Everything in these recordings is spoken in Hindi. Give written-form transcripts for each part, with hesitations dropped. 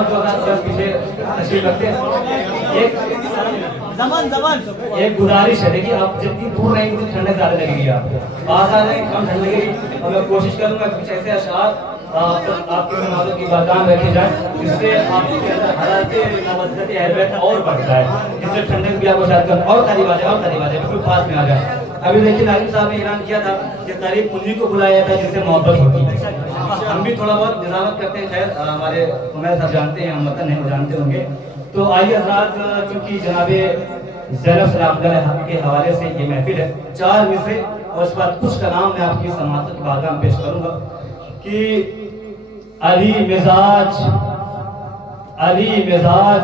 और जो पीछे तशरीफ रखते हैं। एक गुजारिश है, देखिए आप जितनी दूर रहेंगे उतनी ठंडक ज्यादा लगेगी, आपको पास आ जाएंगे कम ठंड लगेगी। और मैं कोशिश करूंगा कुछ ऐसे अशआर आपके मेहमानों की बारगाह में रखे जाए जिससे आपके अंदर हरारत नवज़त अहल और बढ़ता है, जिससे ठंडक भी आपको शायद और करीब आ जाए बिल्कुल पास में आ जाए। अभी देखिए नाजिम साहब ने ऐलान किया था कि करीब उन्हीं को बुलाया था जिससे मोहब्बत होती है। हम भी थोड़ा बहुत निजामत करते हैं, खैर हमारे उमर साहब जानते हैं, हम वतन नहीं जानते होंगे। तो आइए हज़रात, चूंकि जनाबे ज़ैनब सलाम के हवाले से ये महफिल है, 4 मिसरे और उसके बाद कुछ कलाम मैं आपकी समाअत की बारगाह में पेश करूंगा कि अली मिजाज अली मिजाज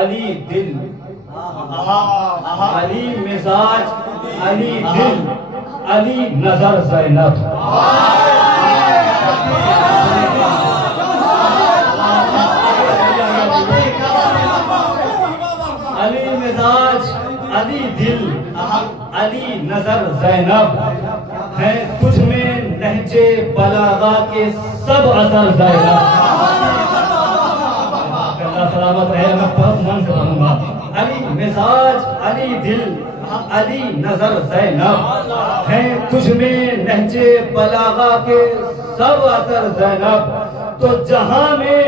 अली दिल, अली मिजाज अली दिल अली नजर ज़ैनब। अली मिजाज अली दिल अली नजर ज़ैनब है, तुझ में लहजे बलागा के सब असर ज़ैनब। सलामत रहे, मैं बहुत मन से कहूँगा। अली मिजाज अली दिल अली नजर ज़ैनब है, तुझ में लहजे बलागा के सब असर ज़ैनब। तो जहां में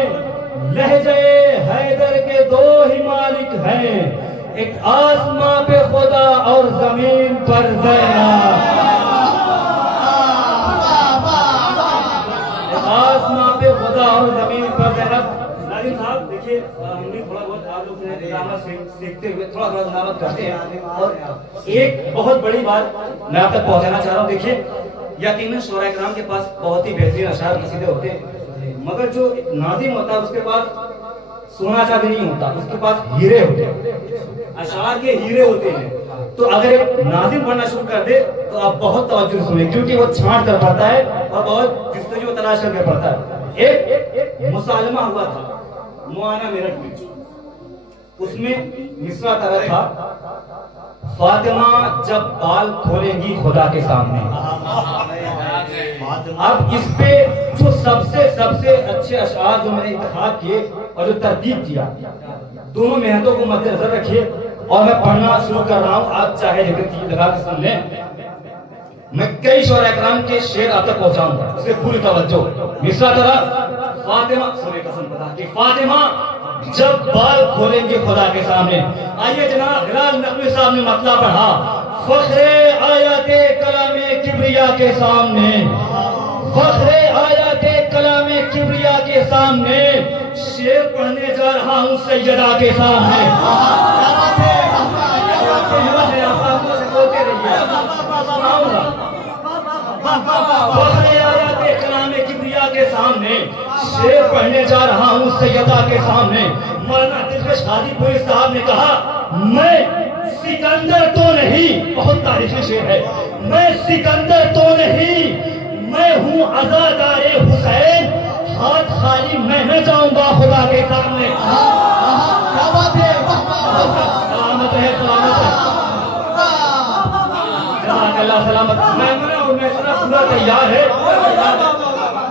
लहजे हैदर के 2 ही मालिक हैं, एक आसमां पे खुदा और जमीन पर ज़ैनब। आसमां पे खुदा और जमीन पर ज़ैनब। नाज़िम साहब देखिए, हम भी थोड़ा बहुत आप लोग सीखते हुए थोड़ा निजामत करते हैं। और एक बहुत बड़ी बात मैं आप तक पहुंचाना चाह रहा हूँ। देखिए, यकीनन शोरा इकराम के पास बहुत ही बेहतरीन अशार कसीदे होते हैं, मगर जो नाज़िम होता है उसके पास सोना चांदी नहीं होता, उसके पास हीरे होते हैं, अशार के हीरे होते हैं। तो अगर एक नाज़िम पढ़ना शुरू कर दे तो आप बहुत तवज्जो सुने, क्योंकि वो छांट कर पढ़ता है और बहुत जिस्तजू तलाश करके पढ़ता है। एक मुसालमा हुआ था मुआना मेरठ में, उसमें मिसरा तरह था, फातिमा जब बाल खोलेंगी खुदा के सामने। अब इस पे जो सबसे अच्छे अशआर जो मैंने इंतखाब किए और जो तरतीब किया, दोनों मेहनतों को मद्देनजर रखिए और मैं पढ़ना शुरू कर रहा हूँ। आप चाहे लगा के सुन लें, मैं कई शोरा इकराम के शेर आप तक पहुंचाऊंगा, इसलिए पूरी तवज्जो। मिसरा तरह फातिमा, सूर्य कसम पता कि फातिमा जब बाल खोलेंगे खुदा के सामने। आइए जनाब हिलाल नकवी साहब ने मतला पढ़ा, फख्रे आयाते कलामे किब्रिया के सामने, फख्रे आयाते कलामे किब्रिया के सामने, शेर पढ़ने जा रहा हूँ सैयदा के सामने। किब्रिया के सामने शेर पढ़ने जा रहा हूँ सैयदा के सामने। मौलाना दिलकश हाजीपुरी साहब ने कहा, मैं सिकंदर तो नहीं, बहुत तारीफी शेर है, मैं सिकंदर तो नहीं, मैं हूँ अज़ादारे हुसैन, हाथ खाली मैं न जाऊंगा खुदा के सामने। क्या बात है, सलामत है, सलामत है, सलामत। मैं पूरा तैयार है,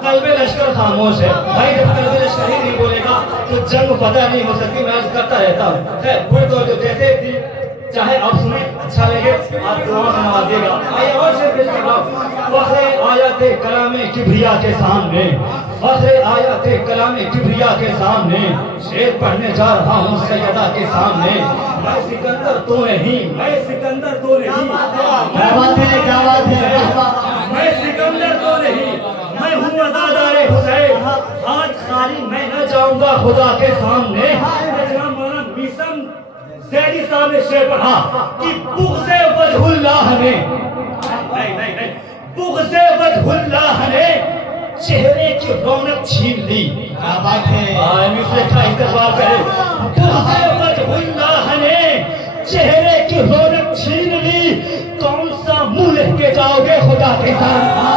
कल्बे लश्कर खामोश है भाई। जब कल्बे लश्कर ही नहीं बोलेगा तो जंग फतह नहीं हो सकती। मैं करता रहता हूँ, तो जैसे चाहे आप सुने, अच्छा लगे आप दुआ से नवाजिएगा। आइए और से फख्रे आयाते कलामे किब्रिया के सामने, फख्रे आयाते कलामे किब्रिया के सामने, शेर पढ़ने जा रहा हूँ सैयदा के सामने। मैं सिकंदर तो नहीं, मैं सिकंदर तो नहीं, क्या बात है, क्या बात है, मैं सिकंदर तो नहीं, मैं हूँ अज़ादारे हुसैन, हाथ खाली मैं न जाऊंगा खुदा के सामने। मौलाना मिसम ज़ैदी साहब ने शेर पढ़ा कि बुग़्ज़े वजहुल्लाह ने, नहीं, बुग़्ज़े वजहुल्लाह ने चेहरे की रौनक छीन ली। क्या बात है, मिसरे का इस्तेमाल करे। बुग़्ज़े वजहुल्लाह ने चेहरे की रौनक छीन ली, कौन सा मुंह लेके जाओगे खुदा के सामने।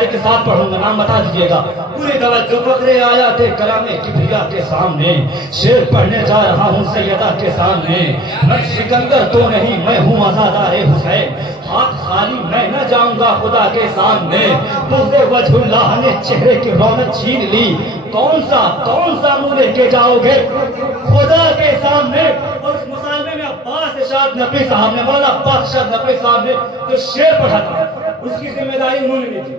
जिम्मेदारी के साथ पढ़ूंगा, नाम बता दीजिएगा। पूरी तवज्जो फखरे आया थे कलामे किबरिया के सामने, शेर पढ़ने जा रहा हूँ सैयदा के सामने। मैं सिकंदर तो नहीं, मैं हूँ आज़ादारे हुसैन, हाथ खाली मैं न जाऊंगा खुदा के सामने। बुग़्ज़े वजहुल्लाह ने चेहरे की रौनक छीन ली, कौन सा मुंह लेके जाओगे खुदा के सामने। और उस मुसालमे में अब्बास इरशाद नकवी साहब ने, मौलाना अब्बास इरशाद नकवी साहब ने जो शेर पढ़ा था उसकी जिम्मेदारी उन्होंने ली थी,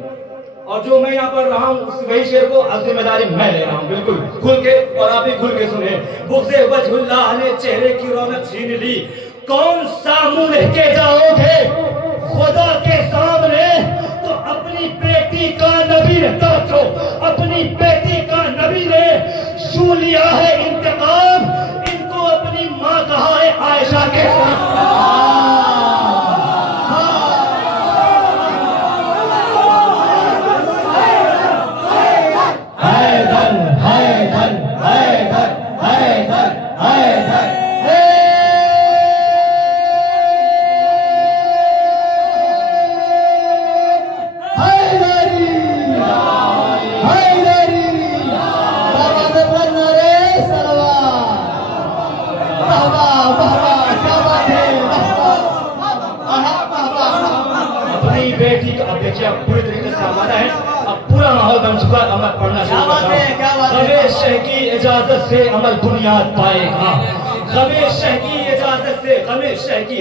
और जो मैं यहाँ पर रहा हूँ उस वही शेर को अब जिम्मेदारी मैं ले रहा हूँ, बिल्कुल खुल के, और आप भी खुल के सुने। बुग़्ज़े वजहुल्लाह ने चेहरे की रौनक छीन ली, कौन सा मुंह लेके जाओगे खुदा के सामने। तो अपनी बेटी का नबी ने, तो अपनी बेटी का नबी ने छू लिया है इंतकाम, इनको अपनी माँ कहा है आयशा के पूरी तरीके से हमारा है। अब पूरा माहौल बन चुका है, अब मैं पढ़ना शुरू करता हूं। गमे-शह की इजाजत से अमल बुनियाद पाएगा, गमे-शह की इजाजत से, गमे-शह की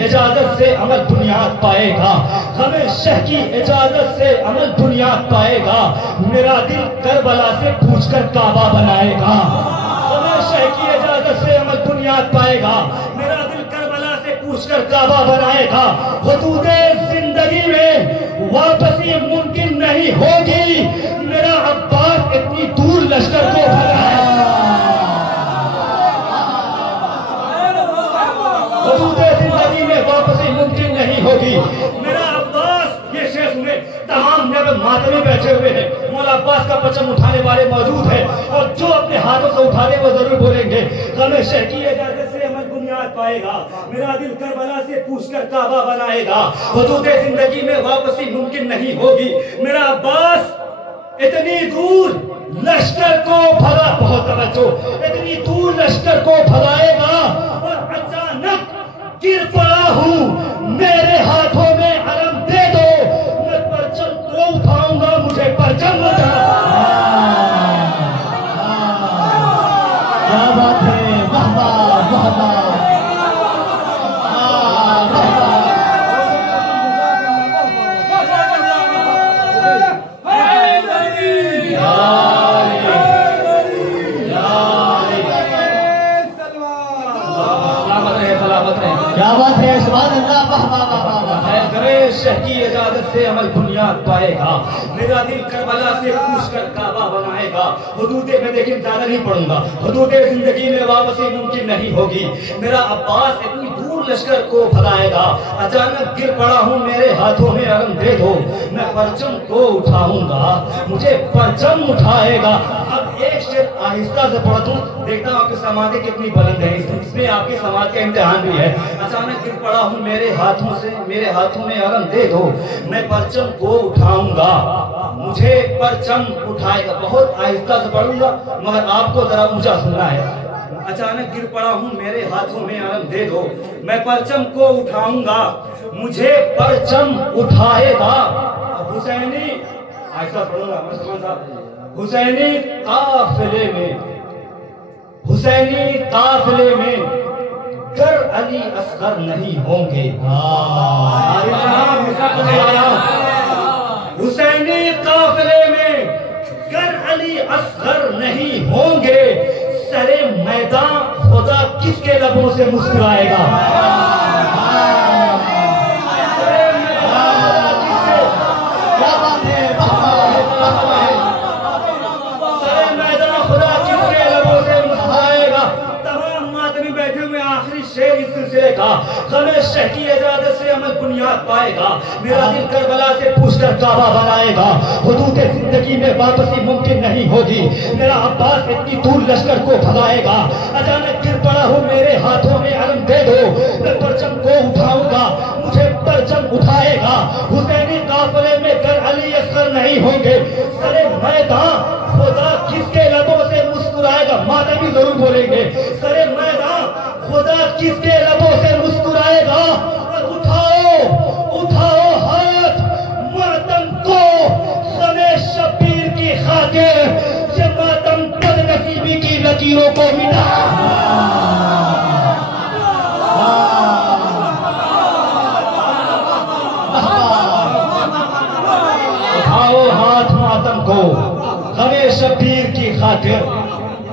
इजाजत से अमल बुनियाद पाएगा, गमे-शह की इजाजत से अमल बुनियाद पाएगा। मेरा दिल करबला से पूछकर काबा बनाएगा, गमे-शह की इजाजत से अमल बुनियाद पाएगा। मेरा दिल पूछकर काबा बनाएगा। हुदूदे जिंदगी में वापसी मुमकिन नहीं होगी, मेरा अब्बास इतनी दूर लश्कर को भगाएगा। हुदूदे जिंदगी में वापसी मुमकिन नहीं होगी, मेरा अब्बास। ये शेर सुने, तमाम जब मातमी बैठे हुए हैं, मौला अब्बास का परचम उठाने वाले मौजूद हैं, और जो अपने हाथों से उठाने वो जरूर बोलेंगे, गमे-शह की इजाजत से अमल बुनियाद पाएगा, मेरा दिल करबला से पूछकर काबा बनाएगा। हुदूदे जिंदगी में वापसी मुमकिन नहीं होगी, मेरा अब्बास इतनी दूर लश्कर को भगा, बहुत तवज्जो, इतनी दूर लश्कर को भगाएगा। और अचानक गिर पड़ा हूँ, मेरे हाथों में अलम दे दो, मैं परचम को उठाऊंगा, मुझे परचम उठा। क्या बात है, वाह वाह वाह वाह। क्या बात है, सुभान अल्लाह, वाह वाह वाह वाह। गमे-शह की इजाजत से अमल बुनियाद पाएगा, मेरा दिल करबला से पूछकर काबा बनाएगा। हुदूदे में देखिए ज्यादा नहीं पढ़ूंगा, हुदूदे जिंदगी में वापसी मुमकिन नहीं होगी, मेरा अब्बास इतनी दूर लश्कर को भगाएगा। अचानक गिर पड़ा हूँ, मेरे हाथों में अलम दे दो, मैं परचम को उठाऊंगा, मुझे परचम उठाएगा। अब एक शेर आहिस्ता से पढ़ दूं, देखता हूँ आपकी समाधि कितनी बुलंद है, इसमें आपकी समाधि का इम्तिहान भी है। अचानक गिर पड़ा हूँ, मेरे हाथों में अलम दे दो, मैं परचम को उठाऊंगा, मुझे परचम उठाएगा। बहुत आहिस्ता से पढ़ूंगा, मगर आपको जरा ऊंचा सुनना है। अचानक गिर पड़ा हूँ, मेरे हाथों में अलम दे दो, मैं परचम को उठाऊंगा, मुझे परचम उठाएगा। हुसैनी, आहिस्ता पढ़ूंगा हुसैनी काफिले में गर अली असगर नहीं होंगे। हुसैनी काफिले में गर अली असगर नहीं होंगे, सरे मैदान खुदा किसके लबों से मुस्कुराएगा। शेर इस सिलसिले का जाएगा, गमे शह की इजाजत से अमल बुनियाद पाएगा, मेरा दिल करबला से पूछकर काबा बनाएगा, हुदूद जिंदगी में वापसी मुमकिन नहीं होगी, मेरा अब्बास इतनी दूर लश्कर को भगाएगा, अचानक गिर पड़ा हूँ मेरे हाथों में अलम दे दो, मैं परचम को उठाऊंगा, मुझे परचम उठाएगा, हुसैनी काफिले में कर अली असगर नहीं होंगे, सरे मैदान खुदा किसके लबों से मुस्कुराएगा, माता भी जरूर बोलेंगे, सरे मैदान खुदा किसके लबों से मुस्कुराएगा, और उठाओ उठाओ हाथ मातम को सने शबीर की खातिर, ये मातम बदनसीबी की लकीरों को मिटा। उठाओ हाथ मातम को सने शबीर की खातिर,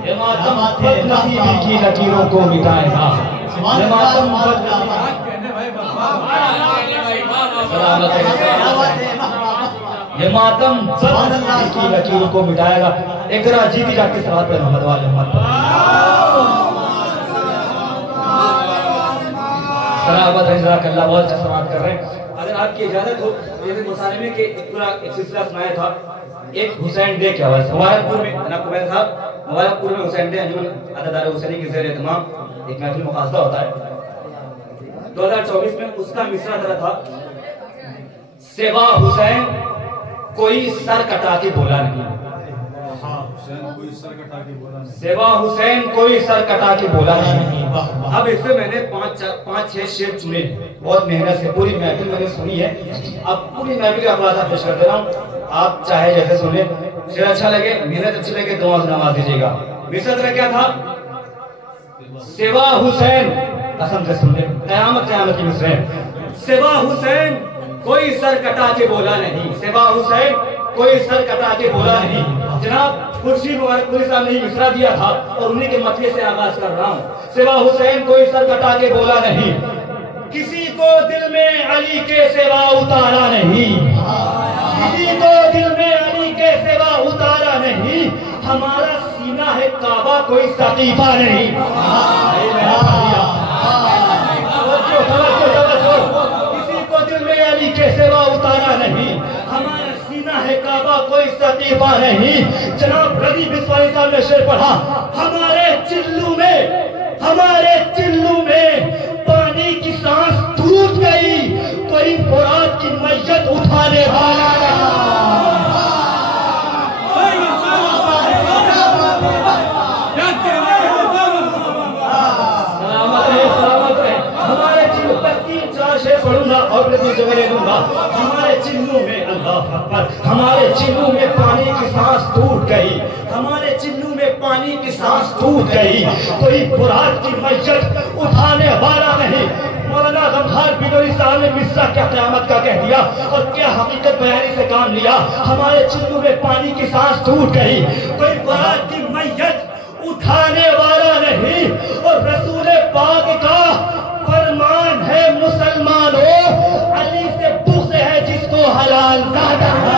ये मातम बदनसीबी की लकीरों को मिटाएगा, ये मातम ये मातम बदनसीबी की लकीरों को मिटाएगा। एक जरा जीती जाती सलात पे मोहम्मद वाले मोहम्मद सलावत है, जज़ाकल्लाह, बहुत अच्छा समाप्त कर रहे हैं। अगर आपकी इजाजत हो जैसे मुसालिमे के पूरा एक सिलसिला सुनाया था, एक हुसैन डे क्या हुआ मुबारकपुर में, आपको मैं था मुबारकपुर में हुसैन डे अंजुमन अदादार हुसैनी के ज़ेर एहतमाम एक महफिल मुकासदा होता है 2024 में, उसका मिसरा जरा था, सेवा हुसैन कोई सर कटा के बोला नहीं, सेवा हुसैन कोई सर कटा के बोला नहीं। अब इससे मैंने पाँच छह शेर चुने, बहुत मेहनत से पूरी महफिल मैंने सुनी है, अब पूरी महफिल का खुलासा पेश कर दे रहा हूँ, आप चाहे जैसे सुने, शेर अच्छा लगे, मेहनत अच्छी लगे, दुआ से नवाज दीजिएगा। मिसरा क्या था, सेवा हुसैन, कसम से सुन ले, कयामत कयामत की मिसरे, सेवा हुसैन कोई सर कटा के बोला नहीं, सेवा हुसैन कोई सर कटा के बोला नहीं। जनाब खुर्शीद मुबारकपुरी साहब ने मिसरा दिया था और उन्हीं के मसले से आगाज कर रहा हूँ। सेवा हुसैन कोई सर कटा के बोला नहीं, किसी को दिल में अली के सिवा उतारा नहीं, किसी को दिल में अली के सिवा उतारा नहीं, हमारा सीना है काबा कोई सकीफा नहीं। किसी को दिल में अली के सिवा उतारा नहीं, हमारा सीना है काबा कोई सकीफा नहीं। जनाब रजी बिस्वारी साहब ने शेर पढ़ा, हमारे चिल्लू में पानी की सांस टूट गई, कोई फुरात की मैयत उठाने वाला सलामत है। हमारे चिल्लू पर 3-4 शेर पढ़ूंगा और जगह ले लूंगा। हमारे चिल्लू में, अल्लाह अकबर, हमारे चिल्लू में पानी की सांस टूट गई, हमारे चिल्लू में पानी की सांस टूट गई, कोई फुरात की मैयत उठाने वाला नहीं। मौलाना गमहार बिदौरी साहब ने मिसरा क्या क़यामत का कह दिया और क्या हकीकत बयानी से काम लिया। हमारे चिल्लू में पानी की सांस टूट गई, कोई फुरात की मैयत उठाने वाला नहीं। और रसूल पाक का फरमान है मुसलमानों, अली से बुग़्ज़ है जिसको हलाल ज़ादा है,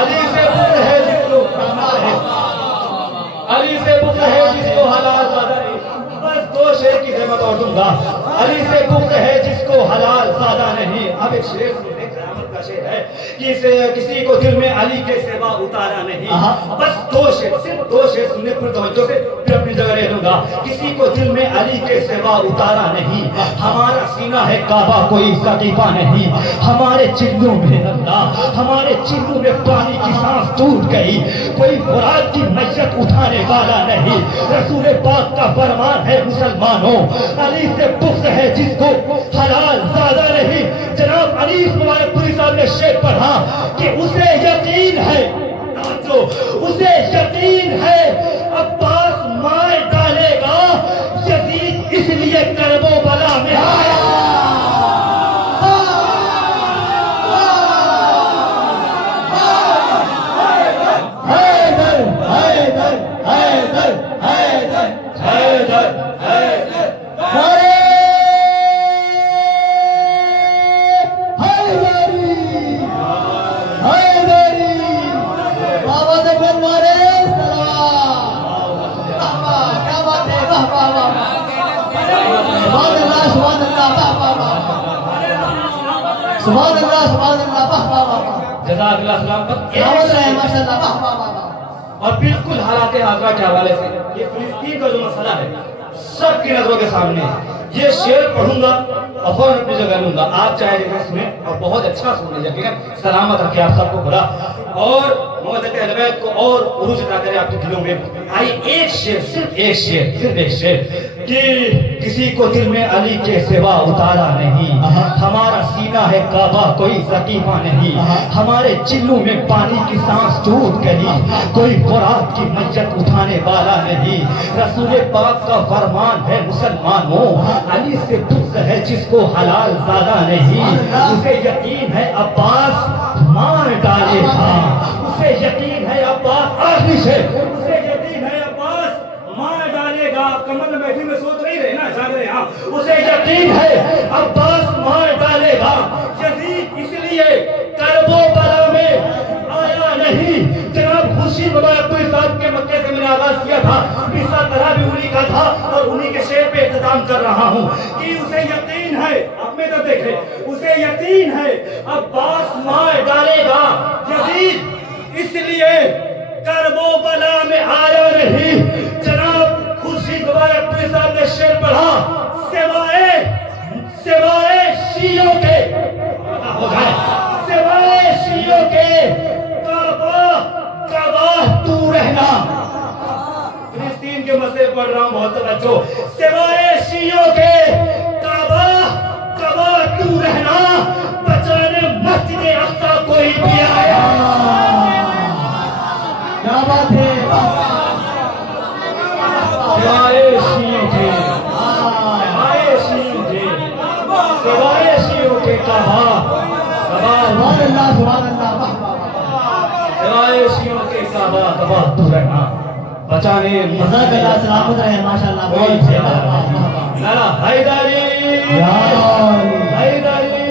अली से बुग़्ज़ है जिसको है, अली से बुग़्ज़ है जिसको हलाल ज़ादा नहीं। बस 2 शेर की ज़हमत और दूंगा, अली से बुग़्ज़ है जिसको हलाल ज़ादा नहीं। अब एक शेर का शेर है कि किसी को दिल में अली के सिवा उतारा नहीं। बस 2 शेर, सिर्फ 2 शेर सुनने पर तवज्जो से फिर अपनी जगह ले लूंगा। किसी को दिल में अली के सिवा उतारा नहीं, हमारा सीना है काबा कोई सकीफा नहीं, हमारे चिल्लू में अल्लाह, हमारे चिल्लू में पानी की सांस टूट गई, कोई फुरात की मैयत उठाने वाला नहीं। रसूल पाक का फरमान है मुसलमानों, अली से बुग़्ज़ है जिसको हलाल ज़ादा नहीं। जनाब अनीस मुबारकपुरी साहब ने शेर पढ़ा कि उसे यकीन है, उसे यकीन है अब्बास मार डालेगा, यजीद इसलिए करबो बला में आया। हैदर हैदर हैदर हैदर हैदर हैदर बाबा से बोल मारे सलाम। सुभान अल्लाह, सुभान अल्लाह, सुभान अल्लाह, जज़ाकल्लाह सलामत माशाअल्लाह। और बिल्कुल हालात हाजरा के हवाले से ये फिलिस्तीन का जो मसला है सबकी नजरों के सामने है। ये शेर पढ़ूंगा और फौरन अपनी जगह लूंगा, आप चाहे देखा सुने और बहुत अच्छा सुने, यकीनन सलामत रखे आप सबको खुदा और मोहब्बत अहल-ए-बैत को और उरूज अता करे आपके दिलों में। आई एक शेर, सिर्फ एक शेर कि किसी को दिल में अली के सिवा उतारा नहीं, हमारा सीना है काबा कोई सकीफा नहीं, हमारे चिल्लू में पानी की सांस टूट गई, कोई फुरात की मस्जिद उठाने वाला नहीं, रसूल पाक का फरमान है मुसलमानों, अली से दुर्स है जिसको हलाल ज़्यादा नहीं, उसे यकीन है अब्बास मार डालेगा, उसे यकीन है अब्बास आखिरी से, उसे यकीन है अब्बास मार डालेगा। कमर में बैठी में सोच नहीं रहे ना, जाग रहे हाँ, उसे यकीन है अब्बास मार डालेगा। यजीद इसलिए करबो बला में आया नहीं, जनाब खुशी मुबारक साहब के मक्के से मैंने आगाज किया था, पिछला तरह भी उन्हीं का था और उन्हीं के शेर पे इंतजाम कर रहा हूँ कि उसे यकीन है, अब में तो देखे, उसे यकीन है अब्बास मार डालेगा। यजीद इसलिए करबो बला में आया नहीं, जनाब खुशी मुबारक साहब ने शेर पढ़ा, सिवाए शियों के, सिवाए शियों के काबा तू रहना। फिलिस्तीन के मसले पढ़ रहा हूं, बहुत तवज्जो, सिवाए शियों के काबा तू रहना, बचाने मस्जिद अक्सा कोई भी आया। क्या बात है, सिवाए शियों के, सिवाए शियों के काबा, सिवाए शियों के काबा तू रहना, बचाने सलामत रहे माशाअल्लाह। हैदरी, हैदरी,